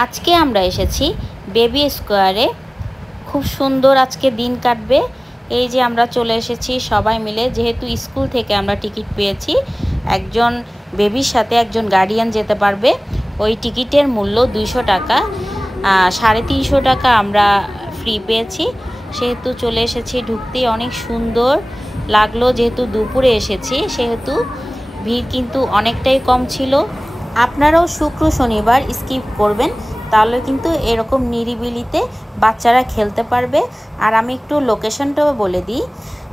আজকে আমরা এসেছি বেবি স্কোয়ারে। খুব সুন্দর আজকে দিন কাটবে। এই যে আমরা চলে এসেছি সবাই মিলে, যেহেতু স্কুল থেকে আমরা টিকিট পেয়েছি, একজন বেবির সাথে একজন গার্ডিয়ান যেতে পারবে। ওই টিকিটের মূল্য 200 টাকা, 350 টাকা আমরা ফ্রি পেয়েছি। সেহেতু চলে এসেছি, ঢুকতেই অনেক সুন্দর লাগলো। যেহেতু দুপুরে এসেছি সেহেতু ভিড় কিন্তু অনেকটাই কম ছিল। আপনারাও শুক্র শনিবার স্কিপ করবেন, তাহলে কিন্তু এরকম নিরিবিলিতে বাচ্চারা খেলতে পারবে। আর আমি একটু লোকেশনটাও বলে দিই,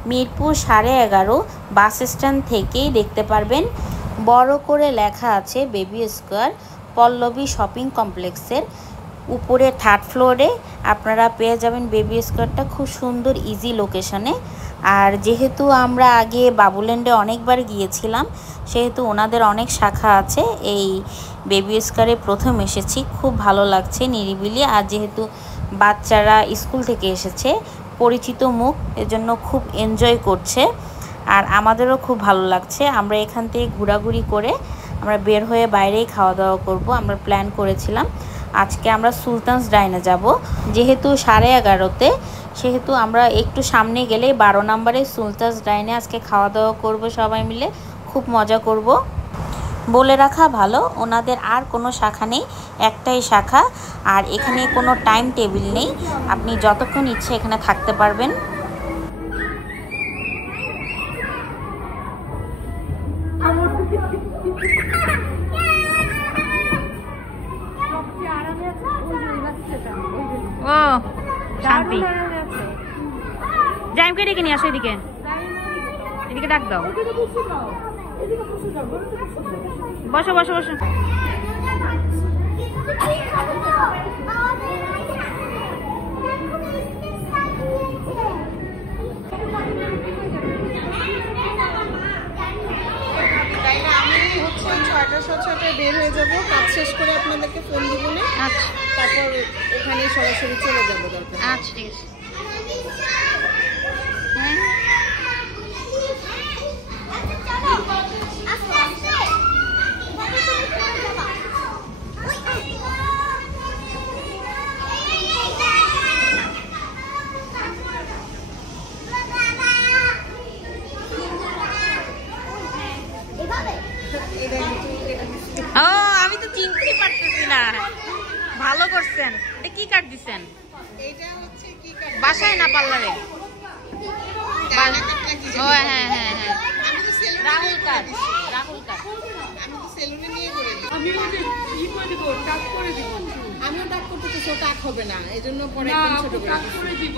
মিরপুর 11.5 বাস স্ট্যান্ড থেকেই দেখতে পারবেন। বড় করে লেখা আছে বেবি স্কোয়ার, পল্লবী শপিং কমপ্লেক্সের উপরে 3rd ফ্লোরে আপনারা পেয়ে যাবেন বেবি স্কোয়ারটা, খুব সুন্দর ইজি লোকেশনে। আর যেহেতু আমরা আগে বাবুল্যান্ডে অনেকবার গিয়েছিলাম, সেহেতু ওনাদের অনেক শাখা আছে। এই বেবি স্কোয়ারে প্রথম এসেছি, খুব ভালো লাগছে নিরিবিলি। আর যেহেতু বাচ্চারা স্কুল থেকে এসেছে, পরিচিত মুখ, এজন্য খুব এনজয় করছে। আর আমাদেরও খুব ভালো লাগছে। আমরা এখান থেকে ঘোরাঘুরি করে আমরা বের হয়ে বাইরেই খাওয়া দাওয়া করব। আমরা প্ল্যান করেছিলাম আজকে আমরা সুলতানস ডাইনে যাব। যেহেতু 11:30-তে, সেহেতু আমরা একটু সামনে গেলে 12 নম্বরে সুলতানস ডাইনে আজকে খাওয়া দাওয়া করব সবাই মিলে, খুব মজা করব। বলে রাখা ভালো, ওনাদের আর কোনো শাখা নেই, একটাই শাখা। আর এখানে কোনো টাইম টেবিল নেই, আপনি যতক্ষণ ইচ্ছে এখানে থাকতে পারবেন। ও শান্তি, জাইমকে ডেকে নিয়ে আসো, এদিকে এদিকে ডাক দাও। বসো বসো বসো। বের হয়ে যাবো, কাজ শেষ করে আপনাদেরকে ফোন দিব না। আচ্ছা, তারপর ওখানে সরাসরি চলে যাবো দরকার। আচ্ছা ঠিক আছে। ও আমি তো চিনতে পারতেছি না, ভালো করছেন। এটা কি কাট দিছেন? এটা হচ্ছে কি কাট, বাসায় না পার্লারে? ও হ্যাঁ হ্যাঁ হ্যাঁ, রাহুল কাট, রাহুল কাট। আমি তো সেলুনে নিয়ে করে দিই। আমি ওটা ই করে দিব, কাট করে দিব। আমিও কাট করতে তো কাট হবে না, এজন্য পরে একদম ছোট করে কাট করে দিব।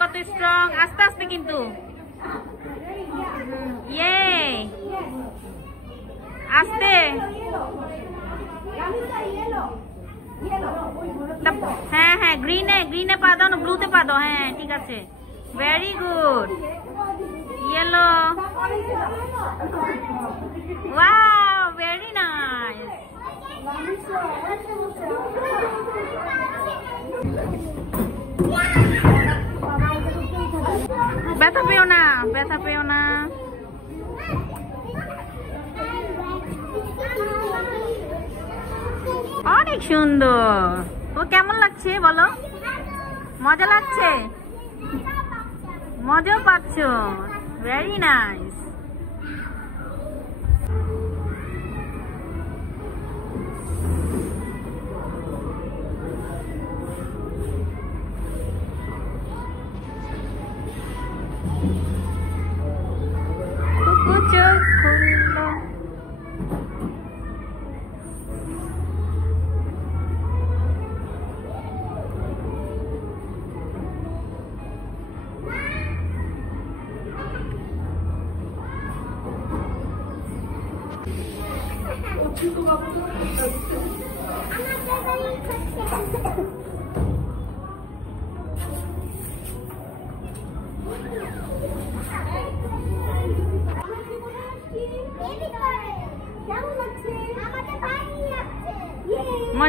কত স্ট্রং, আস্তে আস্তে কিন্তু। ইয়ে আস্তে। হ্যাঁ হ্যাঁ, গ্রিনে গ্রিনে পা দাও না, ব্লুতে পা দাও। হ্যাঁ ঠিক আছে, very good. Yellow, wow very nice. ব্যথা পেও না, ব্যথা পেও না। অনেক সুন্দর। তো কেমন লাগছে বলো? মজা লাগছে? মজাও পাচ্ছ? Very nice.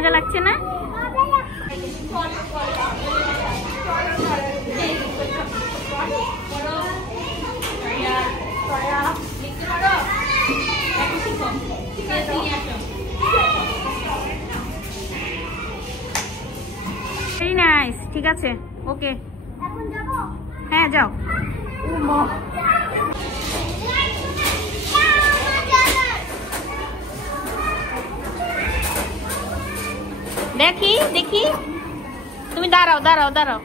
মজা লাগছে না? ভেরি নাইস, ঠিক আছে, ওকে। হ্যাঁ যাও। দেখি দেখি, তুমি দাঁড়াও দাঁড়াও দাঁড়াও।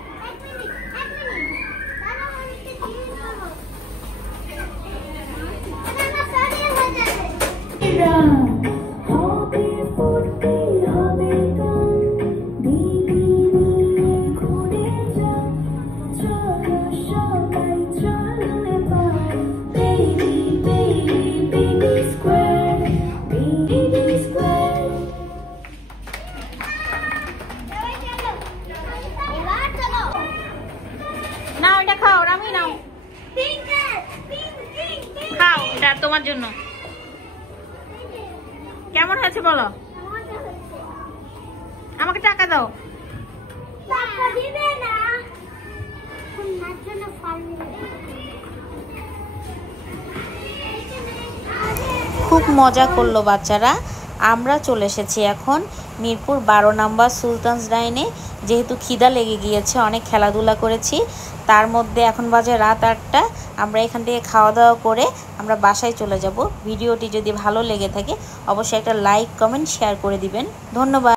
নাও এটা খাও, রামি নাও, খাও, এটা তোমার জন্য। কেমন হয়েছে বলো? আমাকে টাকা দাও। খুব মজা করলো বাচ্চারা। আমরা চলে এসেছি এখন মিরপুর 12 নম্বর সুলতানস ডাইনে। যেহেতু খিদা লেগে গিয়েছে, অনেক খেলাধুলা করেছি, তার মধ্যে এখন বাজে রাত 8টা। আমরা এখান থেকে খাওয়া দাওয়া করে আমরা বাসায় চলে যাব। ভিডিওটি যদি ভালো লেগে থাকে অবশ্যই একটা লাইক, কমেন্ট, শেয়ার করে দিবেন। ধন্যবাদ।